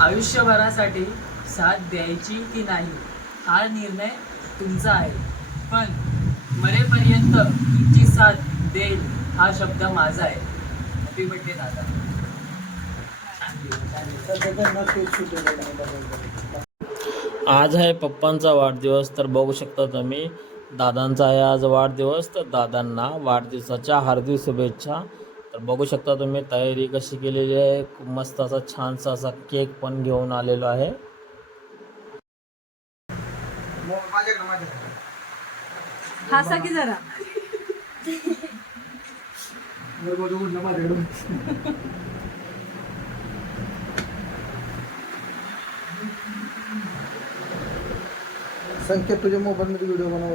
आयुष्यभरासाठी साथ द्यायची की नाही हा निर्णय तुमचा आहे. पण मरेपर्यंत तुमची साथ देईल हा शब्द माझा आहे. हॅपी बड्डे दादा. आज आहे पप्पांचा वाढदिवस तर बघू शकता तुम्ही दादांचा आहे आज वाढदिवस तर दादांना वाढदिवसाच्या हार्दिक शुभेच्छा. बघू शकता तुम्ही तयारी कशी केलेली आहे. खूप मस्त असा छानसा असा केक पण घेऊन आलेलो आहे. हसा की जरा? संकेत तुझ्या मोबाईल मध्ये व्हिडिओ बनवा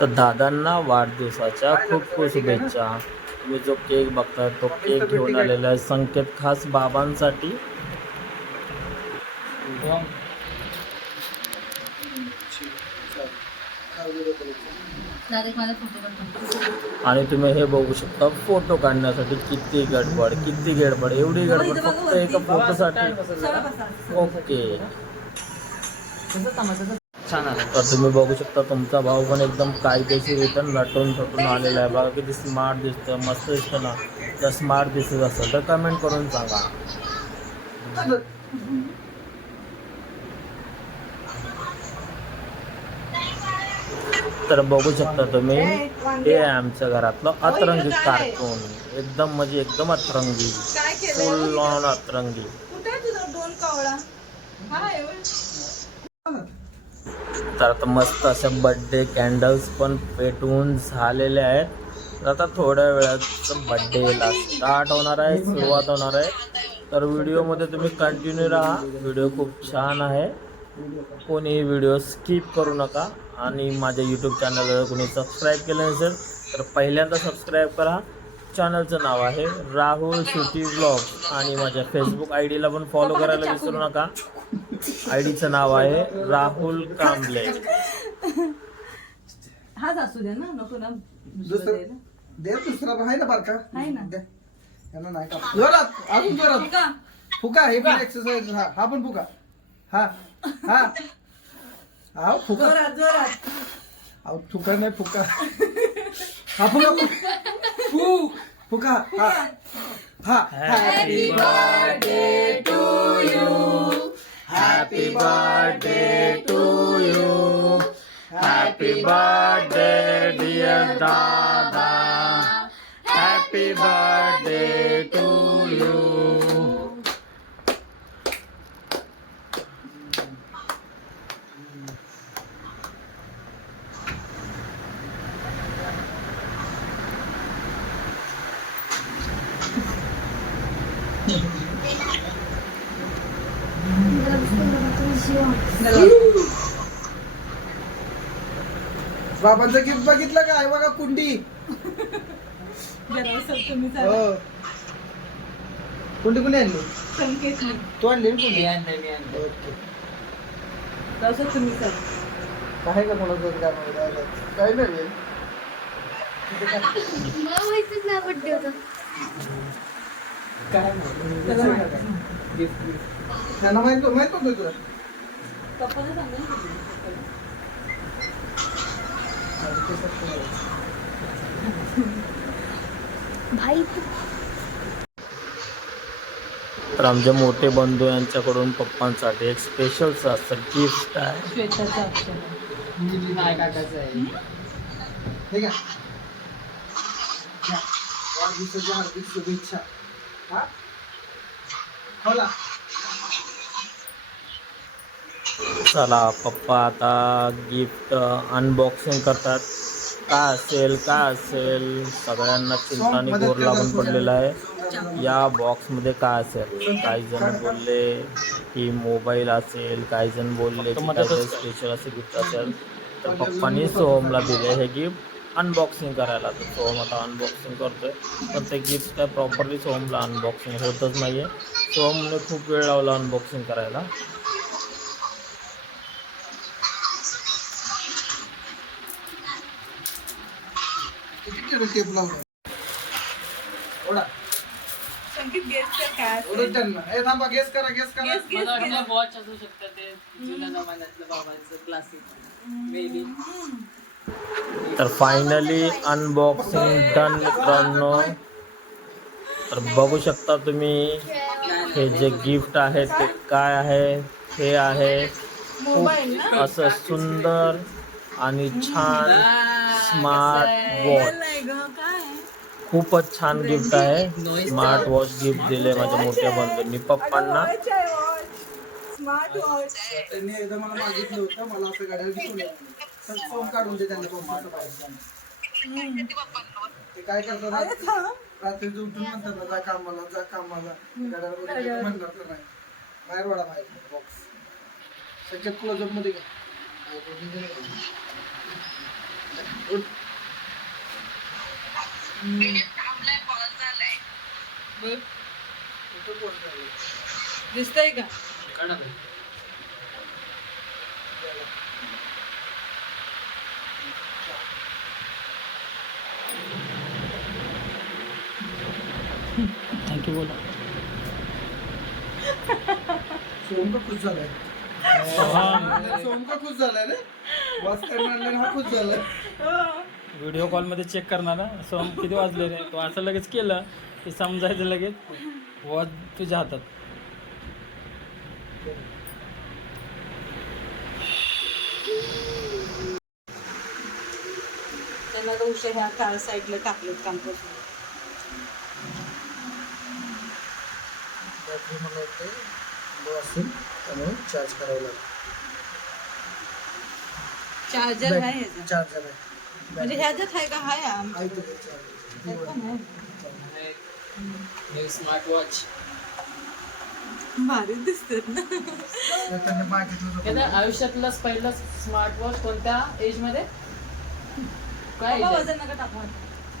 तर दादांना वाढदिवसाच्या खूप खूप शुभेच्छा. तुम्ही जो केक बघताय तो केक घेऊन आलेला आहे. संकेत खास बाबांसाठी. आणि तुम्ही हे बघू शकता, फ़ोटो काढण्यासाठी किती गडबड किती गडबड, एवढी गडबड, फक्त एका फोटोसाठी ओके. छान आला. तर तुम्ही बघू शकता तुमचा भाऊ पण एकदम कायदेशीर रिटर्न नटून थटून आलेला आहे. बघा किती स्मार्ट दिसतं मस्त दिसतं ना. जर स्मार्ट दिसत असेल तर कमेंट करून सांगा. तर बघू शकता तुम्ही हे आहे आमच्या घरातलं अतरंगी कार्टून एकदम म्हणजे एकदम अतरंगी. काय फुल ऑन अतरंगी कुठे आहे तुझा दोन कावळा हाय तर आता मस्त अशा बड्डे कॅन्डल्स पण पेटवून झालेले आहेत. तर आता थोड्या वेळात बड्डेला स्टार्ट होणार आहे सुरुवात होणार आहे. तर व्हिडिओमध्ये तुम्ही कंटिन्यू राहा. व्हिडिओ खूप छान आहे. कोणी व्हिडिओ स्किप करू नका. आणि माझ्या यूट्यूब चॅनलला कोणी सबस्क्राईब केलं नसेल तर पहिल्यांदा सबस्क्राईब करा. चॅनलचं नाव आहे राहुल शुटी ब्लॉग आणि माझ्या फेसबुक आय डीला पण फॉलो करायला विसरू नका. आय डीचं नाव आहे राहुल कांबले हाच असू दे ना नको ना दुसरं. दे दुसरा आहे ना बारका. आहे ना. द्या. यांना नाही का? जोरात अजून जोरात. का? फुका हे पण एक्सरसाइज हा हा पण फुका. हा हा. हा फुका. जोरात जोरात. अहो फुका नाही फुका. हा फुका. Who? Puka. Ha. Ha. Happy birthday to you. Happy birthday to you. Happy birthday, dear Dada. Happy birthday to you. बाबांचं गिफ्ट बघितलं का? आहे बघा कुंडी. जरा असं तुम्ही हो. कुंडी कुणी आणली? संकेत तू आणली ना कुंडी? ओके. तसं तुम्ही सर. काय का कोणाचं काय माहिती काय नाही. मला माहितीच नाही बड्डे होता. काय त्याला माहिती. गिफ्ट गिफ्ट त्यांना माहीत तुला पप्पाला सांगा ना तुम्ही. भाई तर आमचे मोठे बंधू यांच्याकडून पप्पांसाठी एक स्पेशल असं गिफ्ट आहे श्वेताचं अक्षर आहे. काय काकाचं आहे ठीक आहे घ्या. वाढदिवसाच्या हार्दिक शुभेच्छा हा चला पप्पा आता गिफ्ट अनबॉक्सिंग करतात. काय असेल काय असेल सगळ्यांना चिंताने गोर लागून पडलेला आहे. या बॉक्समध्ये काय असेल? काही जण बोलले की मोबाईल असेल काही जण बोलले की काहीतरी स्पेशल असे गिफ्ट असेल. तर पप्पांनी सोहमला दिले हे गिफ्ट अनबॉक्सिंग करायला तर सोहम आता अनबॉक्सिंग करतोय. पण ते गिफ्ट काय प्रॉपरली सोहमला अनबॉक्सिंग होतच नाही आहे सोहमने खूप वेळ लावला अनबॉक्सिंग करायला. संकेत गेस कर काय गेस करा गेस करा. गेस गेस मला वाटलं वॉच असू शकतं ते. जुन्या जमान्यातलं बाबांचं क्लासिक बेबी तर फायनली अनबॉक्सिंग डन मित्रांनो तर बघू शकता तुम्ही हे जे गिफ्ट आहे ते काय आहे हे आहे. खूप असं सुंदर आणि छान स्मार्ट वॉच खूपच छान गिफ्ट आहे. स्मार्ट वॉच गिफ्ट दिले माझ्या मोठ्या बंधूंनी पप्पांना. स्मार्ट वॉच मला मागितलं होतं मला असं गाड्या दिसून फॉर्म काढून दे त्यांना पप्पाचं पाहिजे ते काय करतात? रात्री- उठून म्हणतात ना, जा कामाला जा कामाला. गाड्याला बोलवलं तर म्हणणार तर नाही? बाहेर वाडा बाहेर. बॉक्स सगळ्यात क्लोजअपमध्ये? दिसतंय का? थँक्यू बोला. सोहम का खुश झालाय. खुश झालाय रे. वाच करणार हा खुश झालाय. व्हिडिओ कॉलमध्ये चेक करणार ना सो किती वाजले रे? तो असं लगेच केलं की समजायचं लगेच. वॉच तुझ्या हातात. त्यांना तर उशीर ह्या कार साईडला टाकलेत कॅम्पस बॅटरी मला वाटतं लो असेल त्यामुळे चार्ज करावं लागेल. चार्जर आहे. चार्जर आहे. म्हणजे ह्याच्यात आहे का? हाय आम- आहे तो चार्जर ह्यात पण आहे. स्मार्ट वॉच भारी दिसतात ना. त्यांनी मागितलं होतं. आयुष्यातलं पहिलं स्मार्ट वॉच कोणत्या एजमध्ये? काय बाबा वजन नका टाकू.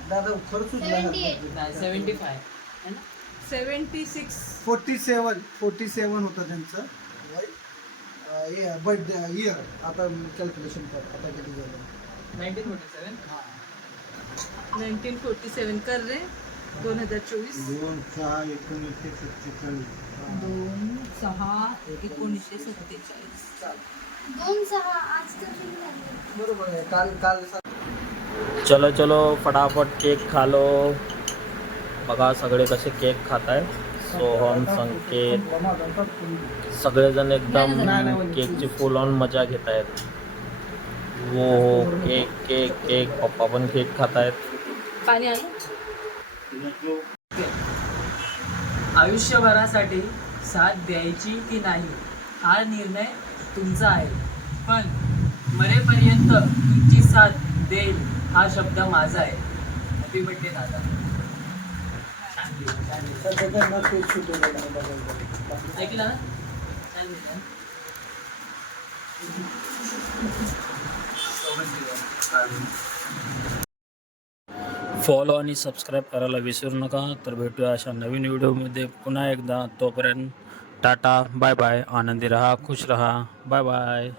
दादा खरंच सुचला seventy five seventy six. Forty seven forty seven होतं त्यांचं. वय बर्थडे इयर आता कॅल्क्युलेशन कर आता किती झालं? Nineteen forty seven? Nineteen forty seven कर रे. दोन हजार चोवीस. दोन सहा एकोणीसशे सत्तेचाळीस. दोन सहा एकोणीसशे सत्तेचाळीस. दोन सहा आज बरोबर आहे. काल काल चलो चलो फटाफट केक खा लो. बघा सगळे कसे केक खात आहेत सोहम संकेत. सगळेजण एकदम केकची फुल ऑन मजा घेत आहेत हो हो केक केक केक. पप्पा पण केक खात आहेत आयुष्यभरासाठी साथ द्यायची की नाही हा निर्णय तुमचा आहे. पण मरेपर्यंत तुमची साथ देईल हा शब्द माझा आहे. हॅपी बर्थडे दादा. ऐकलं ना? फॉलो आणि सबस्क्राईब करायला विसरू नका. तर भेटूया अशा नवीन व्हिडिओमध्ये. पुन्हा एकदा तोपर्यंत टाटा बाय बाय आनंदी रहा खुश रहा. Bye bye